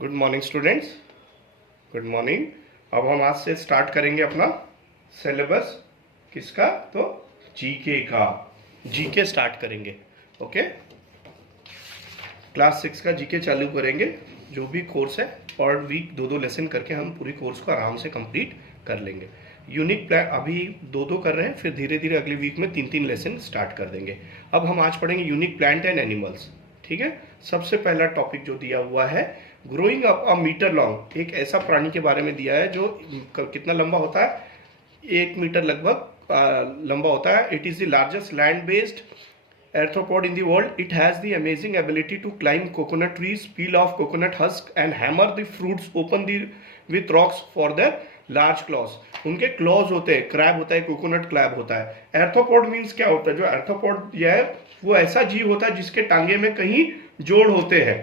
Good morning students, good morning. अब हम आज से स्टार्ट करेंगे अपना सिलेबस। किसका? तो जीके का। जीके स्टार्ट करेंगे। ओके, क्लास 6 का जीके चालू करेंगे। जो भी कोर्स है पर वीक दो दो लेसन करके हम पूरी कोर्स को आराम से कंप्लीट कर लेंगे। यूनिक प्लान अभी दो दो कर रहे हैं, फिर धीरे धीरे अगले वीक में तीन तीन लेसन स्टार्ट कर देंगे। अब हम आज पढ़ेंगे यूनिक प्लांट एंड एनिमल्स। ठीक है, सबसे पहला टॉपिक जो दिया हुआ है, growing up a metre long. एक ऐसा प्राणी के बारे में दिया है जो कितना लंबा होता है, 1 मीटर लगभग लंबा होता है। It is the largest land based arthropod in the world. It has the amazing ability to climb coconut trees, peel off coconut husk and hammer the fruits open the with rocks for their large claws. उनके clause होते हैं, crab होता है, coconut crab होता है। एर्थोपोड means क्या होता है? जो एर्थोपोड यह है वो ऐसा जीव होता है जिसके टांगे में कहीं जोड़ होते हैं,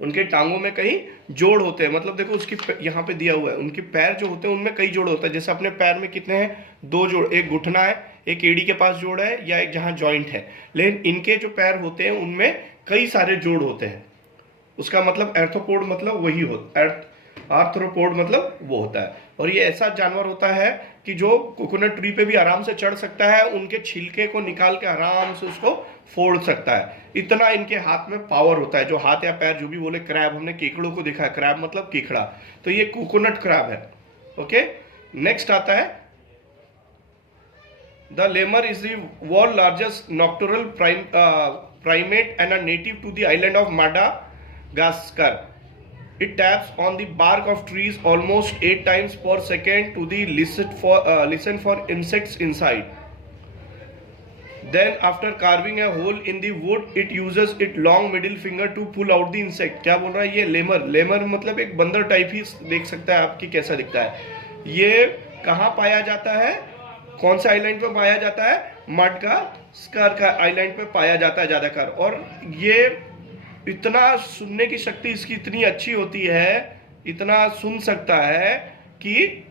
उनके टांगों में कहीं जोड़ होते हैं। मतलब देखो उसकी यहाँ पे दिया हुआ है, उनके पैर जो होते हैं उनमें कई जोड़ होता है। जैसे अपने पैर में कितने हैं? 2 जोड़, एक घुटना है, एक एड़ी के पास जोड़ है, या एक जहाँ जॉइंट है। लेकिन इनके जो पैर होते हैं उनमें कई सारे जोड़ होते हैं। उसका मतलब एर्थोपोड मतलब वही होता है, आर्थ्रोपोड मतलब वो होता है। और ये ऐसा जानवर होता है कि जो कोकोनट ट्री पे भी आराम से चढ़ सकता है, उनके छिलके को निकाल के आराम से उसको फोड़ सकता है। इतना इनके हाथ में पावर होता है। जो हाथ या पैर जो भी बोले, क्रैब, हमने केकड़ों को देखा है, क्रैब मतलब केकड़ा, तो ये कोकोनट क्रैब है। ओके, नेक्स्ट आता है the lemur is the world largest nocturnal primate and a native to the island of Madagascar. It taps on the bark of trees almost 8 times per second to the listen for insects inside. Then after carving a hole in the wood, it uses its long middle finger to pull out the insect. क्या बोल रहा है ये? Lamar. Lamar मतलब एक बंदर type ही देख सकता है आपकी कैसा दिखता है। ये कहाँ पाया जाता है? कौन से आइलैंड पे पाया जाता है? माडागास्कर का आइलैंड पे पाया जाता है ज्यादातर। और ये इतना सुनने की शक्ति इसकी इतनी अच्छी होती है, इतना सुन सकता है कि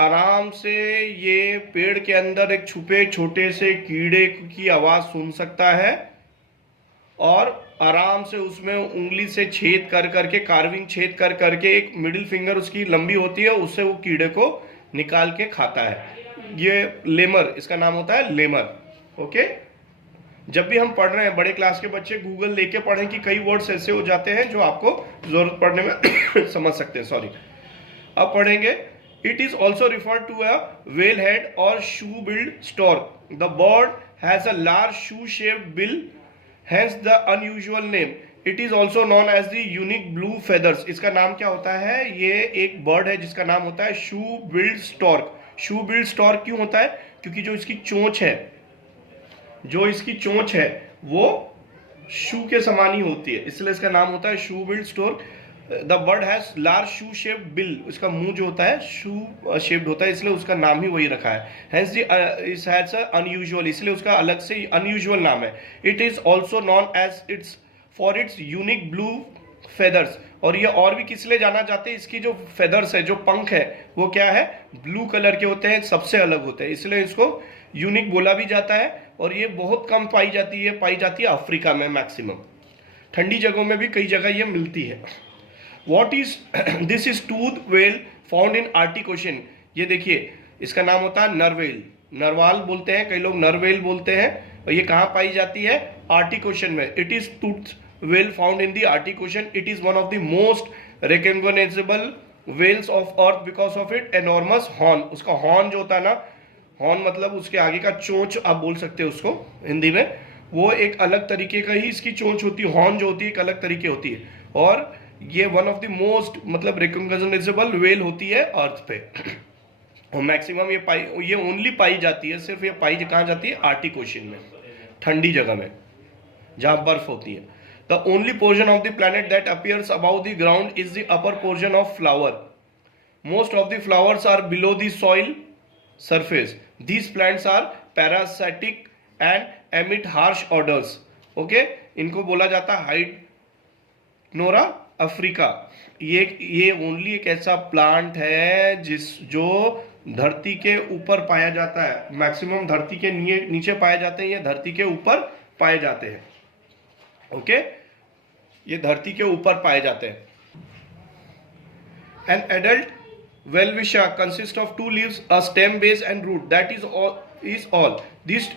आराम से ये पेड़ के अंदर एक छुपे छोटे से कीड़े की आवाज सुन सकता है और आराम से उसमें उंगली से छेद कर करके, कार्विंग छेद कर करके, एक मिडिल फिंगर उसकी लंबी होती है, उससे वो कीड़े को निकाल के खाता है। ये लेमर, इसका नाम होता है लेमर। ओके, जब भी हम पढ़ रहे हैं, बड़े क्लास के बच्चे गूगल लेके पढ़ें कि कई वर्ड्स ऐसे हो जाते हैं जो आपको जरूरत पड़ने में समझ सकते हैं। सॉरी, अब पढ़ेंगे। It is also refer to a whale head और shoe billed stork. The bird has a large shoe shaped bill, hence the unusual name. It is also known as the unique blue feathers. इसका नाम क्या होता है? ये एक bird है जिसका नाम होता है शू बिल्ड स्टॉर्क. शू बिल्ड स्टॉर्क क्यों होता है? क्योंकि जो इसकी चोंच है, वो शू के समान ही होती है, इसलिए इसका नाम होता है shoe billed stork. The bird has large shoe shaped bill. इसका मुंह जो होता है शू शेप्ड होता है, इसलिए उसका नाम ही वही रखा है. Hence the it has a unusual, इसलिए उसका अलग से अनयूजुअल नाम है. It is also known as its for its unique blue feathers. और ये और भी किस लिए जाना जाते हैं? इसकी जो फेदर्स है, जो पंख है, वो क्या है? ब्लू कलर के होते हैं, सबसे अलग होते हैं, इसलिए इसको यूनिक बोला भी जाता है. और ये बहुत कम पाई जाती है अफ्रीका में मैक्सिमम. ठंडी जगहों में भी कई जगह ये मिलती है. What is this is tooth well found in Arctic ocean. ये देखिए, इसका नाम होता है नरवेल. नरवाल बोलते हैं, कई लोग नरवेल बोलते हैं. और ये कहाँ पाई जाती है? आर्टिक ओशन में. It is tooth whale found in the Arctic Ocean. It is one of the most recognizable whales of earth because of its enormous horn. उसका horn जो होता है ना, horn मतलब उसके आगे का चोंच आप बोल सकते हो उसको हिंदी में, वो एक अलग तरीके का ही इसकी चोंच होती है. horn जो होती है एक अलग तरीके होती है. और ये वन ऑफ द मोस्ट मतलब रिकॉग्नाइजेबल व्हेल होती है अर्थ पे. और मैक्सिमम ये ओनली पाई जाती है, सिर्फ ये पाई कहाँ जाती है? आर्टिक ओशन में, ठंडी जगह में जहाँ बर्फ होती है. The only portion of the planet that appears above the ground is the upper portion of flower. Most of the flowers are below the soil surface. These plants are parasitic and emit harsh odors. Okay, इनको बोला जाता है हाइड्नोरा Africa. ये only एक ऐसा plant है जो धरती के ऊपर पाया जाता है. मैक्सिमम धरती के नीचे पाए जाते हैं, ये धरती के ऊपर पाए जाते हैं. ओके, ये धरती के ऊपर पाए जाते हैं। An adult welwisha consists of two leaves, a stem, base and root. That is all. This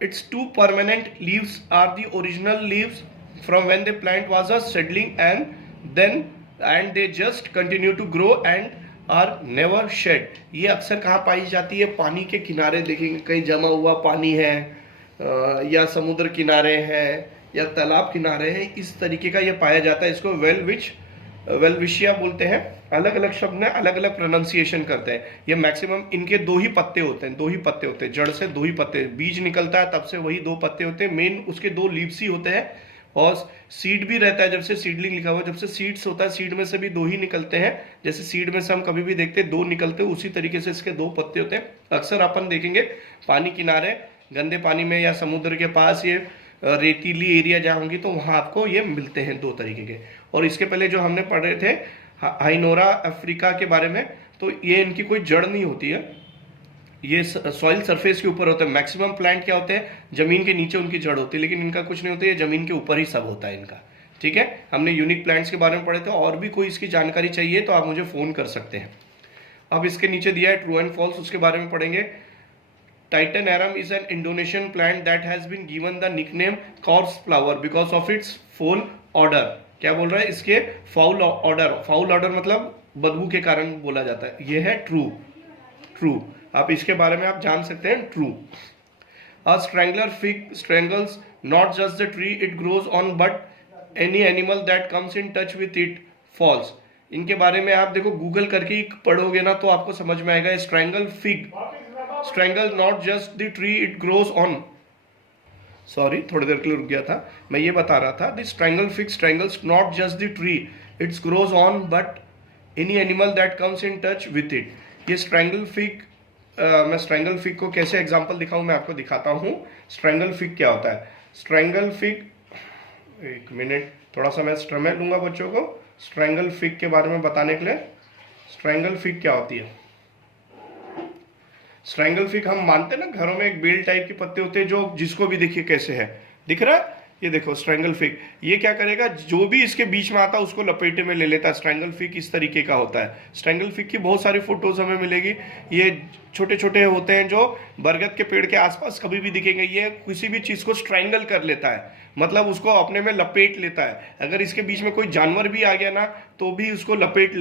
its two permanent leaves are the original leaves from when the plant was a seedling, and they just continue to grow and are never shed. ये अक्सर कहाँ पाई जाती है? पानी के किनारे देखेंगे, कहीं जमा हुआ पानी है, या समुद्र किनारे है, या तालाब किनारे है, इस तरीके का ये पाया जाता है। इसको वेलविशिया बोलते हैं। अलग अलग शब्द में अलग अलग प्रोनाउंसिएशन करते हैं। ये मैक्सिमम इनके दो ही पत्ते होते हैं, जड़ से दो ही पत्ते, बीज निकलता है तब से वही दो पत्ते होते हैं। मेन उसके दो लीव्स ही होते हैं, और सीड भी रहता है। जब से सीडलिंग लिखा हुआ है, जब से सीड्स होता है, सीड में से भी दो ही निकलते हैं। जैसे सीड में से हम कभी भी देखते हैं दो निकलते हैं, उसी तरीके से इसके दो पत्ते होते हैं। अक्सर अपन देखेंगे पानी किनारे, गंदे पानी में या समुद्र के पास, ये रेतीली एरिया जहाँ होंगी तो वहाँ आपको ये मिलते हैं दो तरीके के। और इसके पहले जो हमने पढ़े थे हाइनोरा अफ्रीका के बारे में, तो ये इनकी कोई जड़ नहीं होती है, ये सॉइल सरफेस के ऊपर होते हैं। मैक्सिमम प्लांट क्या होते हैं, जमीन के नीचे उनकी जड़ होती है, लेकिन इनका कुछ नहीं होता, ये जमीन के ऊपर ही सब होता है इनका। ठीक है, हमने यूनिक प्लांट्स के बारे में पढ़े थे। और भी कोई इसकी जानकारी चाहिए तो आप मुझे फोन कर सकते हैं। अब इसके नीचे दिया है ट्रू एंड फॉल्स, उसके बारे में पढ़ेंगे। Titaniarum is an Indonesian plant that has been given the nickname corpse flower because of its foul odor. क्या बोल रहा है? इसके फाउल ऑर्डर मतलब बदबू के कारण बोला जाता है। ये है ट्रू। आप इसके बारे में आप जान सकते हैं true. A strangler fig strangles not just the tree it grows on but any animal that comes in touch with it falls. इनके बारे में आप देखो गूगल करके पढ़ोगे ना तो आपको समझ में आएगा। Strangle not just the tree it grows on. Sorry, थोड़ी देर के लिए रुक गया था। मैं ये बता रहा था, the strangle fig strangles not just the tree it grows on but any animal that comes in touch with it. ये strangle fig, मैं strangle fig को कैसे एग्जांपल दिखाऊं, मैं आपको दिखाता हूं। strangle fig क्या होता है? strangle fig, एक मिनट, थोड़ा सा मैं समय लूंगा बच्चों को strangle fig के बारे में बताने के लिए। strangle fig क्या होती है? स्ट्रैंगल फिग हम मानते हैं ना, घरों में एक बेल टाइप के पत्ते होते हैं, जो जिसको भी देखिए कैसे है, दिख रहा है? ये देखो स्ट्रैंगल फिग, ये क्या करेगा, जो भी इसके बीच में आता है उसको लपेटे में ले लेता है। स्ट्रैंगल फिग इस तरीके का होता है। स्ट्रैंगल फिग की बहुत सारी फोटोज हमें मिलेगी। ये छोटे छोटे होते हैं जो बरगद के पेड़ के आसपास कभी भी दिखेंगे। ये किसी भी चीज को स्ट्रैंगल कर लेता है, मतलब उसको अपने में लपेट लेता है। अगर इसके बीच में कोई जानवर भी आ गया ना तो भी उसको लपेट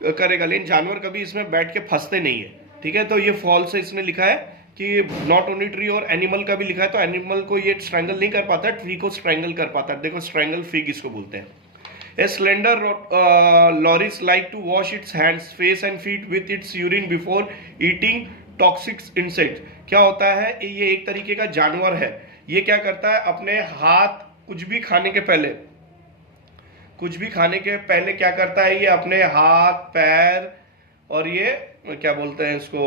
करेगा, लेकिन जानवर कभी इसमें बैठ के फंसते नहीं है। ठीक है, तो ये फॉल्स है। इसने लिखा है कि नॉट ओनली ट्री, और एनिमल का भी लिखा है, तो एनिमल को ये स्ट्रैंगल नहीं कर पाता, ट्री को स्ट्रैंगल कर पाता है। देखो स्ट्रैंगल फिग इसको बोलते हैं। A slender loris like to wash its hands, face and feet with its urine before eating toxic insect. क्या होता है, ये एक तरीके का जानवर है। ये क्या करता है, अपने हाथ कुछ भी खाने के पहले क्या करता है, ये अपने हाथ पैर और ये क्या बोलते हैं इसको,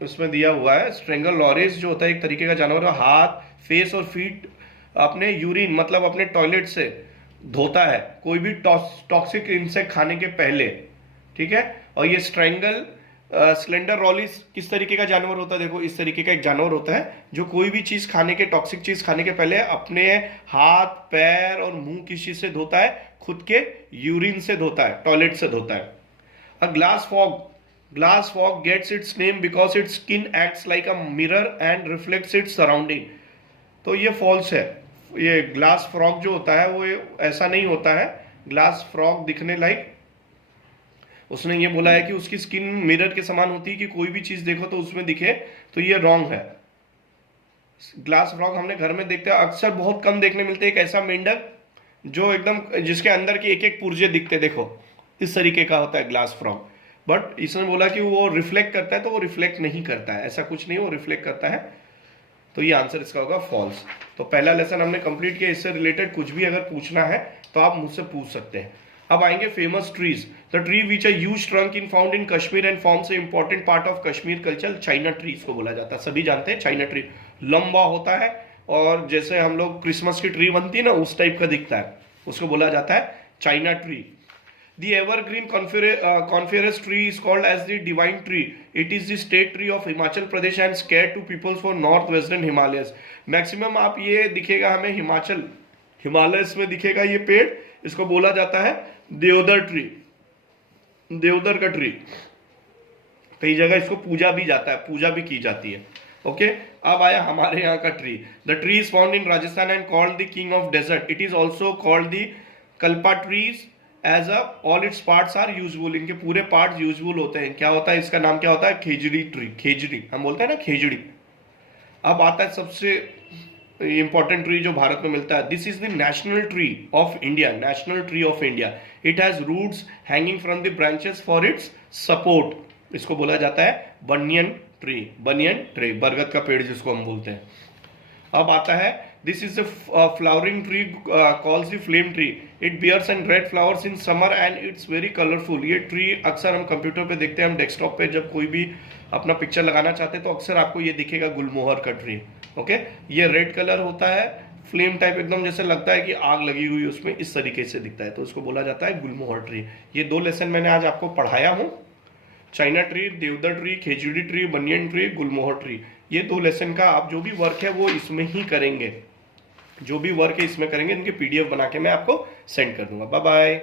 उसमें दिया हुआ है स्ट्रेंगल लॉरिस जो होता है एक तरीके का जानवर, हाथ, फेस और फीट अपने यूरिन मतलब अपने टॉयलेट से धोता है कोई भी टॉक्सिक इंसेक्ट खाने के पहले। ठीक है, और ये स्लेंडर लॉरिस किस तरीके का जानवर होता है? देखो इस तरीके का एक जानवर होता है जो कोई भी चीज टॉक्सिक चीज खाने के पहले अपने हाथ पैर और मुंह किस चीज से धोता है? खुद के यूरिन से धोता है, टॉयलेट से धोता है। A glass frog gets its name because its skin acts like a mirror and reflects its surrounding. तो ये फॉल्स है। ये ग्लास फ्रॉग जो होता है वो ऐसा नहीं होता है। ग्लास फ्रॉग दिखने लाइक, उसने ये बोला है कि उसकी स्किन मिरर के समान होती है कि कोई भी चीज देखो तो उसमें दिखे, तो ये रॉन्ग है। ग्लास फ्रॉग हमने घर में देखते हैं, अक्सर बहुत कम देखने मिलते हैं। एक ऐसा मेंढक जो एकदम जिसके अंदर के एक एक पुर्जे दिखते, देखो इस तरीके का होता है ग्लास फ्रॉग। बट इसने बोला कि वो रिफ्लेक्ट करता है, तो वो रिफ्लेक्ट नहीं करता है, ऐसा कुछ नहीं, वो रिफ्लेक्ट करता है। तो ये आंसर इसका होगा फॉल्स। तो पहला लेसन हमने कंप्लीट किया। इससे रिलेटेड कुछ भी अगर पूछना है तो आप मुझसे पूछ सकते हैं। अब आएंगे famous trees. The tree which a huge trunk in found in Kashmir and forms a important part of Kashmir culture. China tree इसको बोला जाता है, सभी जानते हैं। चाइना ट्री लंबा होता है और जैसे हम लोग क्रिसमस की ट्री बनती है ना उस टाइप का दिखता है, उसको बोला जाता है China tree. The evergreen coniferous tree is called as the divine tree. It is the state tree of Himachal Pradesh and scared to peoples for northwestern Himalayas. Maximum आप ये दिखेगा हमें हिमालयस में दिखेगा ये पेड़, इसको बोला जाता है देवदार ट्री, देवदार का ट्री। कई जगह इसको पूजा भी जाता है, पूजा भी की जाती है। ओके, अब आया हमारे यहाँ का tree. The tree is found in Rajasthan and called the king of desert. It is also called the kalpa trees as a all its parts are useful. इनके पूरे पार्ट्स यूजफुल होते हैं। क्या होता है इसका नाम, क्या होता है? खेजड़ी ट्री। खेजड़ी हम बोलते हैं ना, खेजड़ी। अब आता है सबसे इंपॉर्टेंट ट्री जो भारत में मिलता है। This is the national tree of India, national tree of India. It has roots hanging from the branches for its support. इसको बोला जाता है बनियन ट्री, बनियन ट्री, बरगद का पेड़ जिसको हम बोलते हैं। अब आता है this is a flowering tree calls the flame tree. It bears and red flowers in summer and it's very colourful. ये ट्री अक्सर हम कंप्यूटर पे देखते हैं, हम डेस्कटॉप पे जब कोई भी अपना पिक्चर लगाना चाहते हैं तो अक्सर आपको ये दिखेगा गुलमोहर का ट्री। ओके, ये रेड कलर होता है, फ्लेम टाइप, एकदम जैसे लगता है कि आग लगी हुई उसमें, इस तरीके से दिखता है, तो उसको बोला जाता है गुलमोहर ट्री। ये 2 लेसन मैंने आज आपको पढ़ाया हूँ, चाइना ट्री, देवदार ट्री, खेजड़ी ट्री, बनियन ट्री, गुलमोहर ट्री। ये 2 लेसन का आप जो भी वर्क है वो इसमें ही करेंगे, जो भी वर्क है इसमें करेंगे। इनके PDF बना के मैं आपको सेंड कर दूंगा। Bye bye.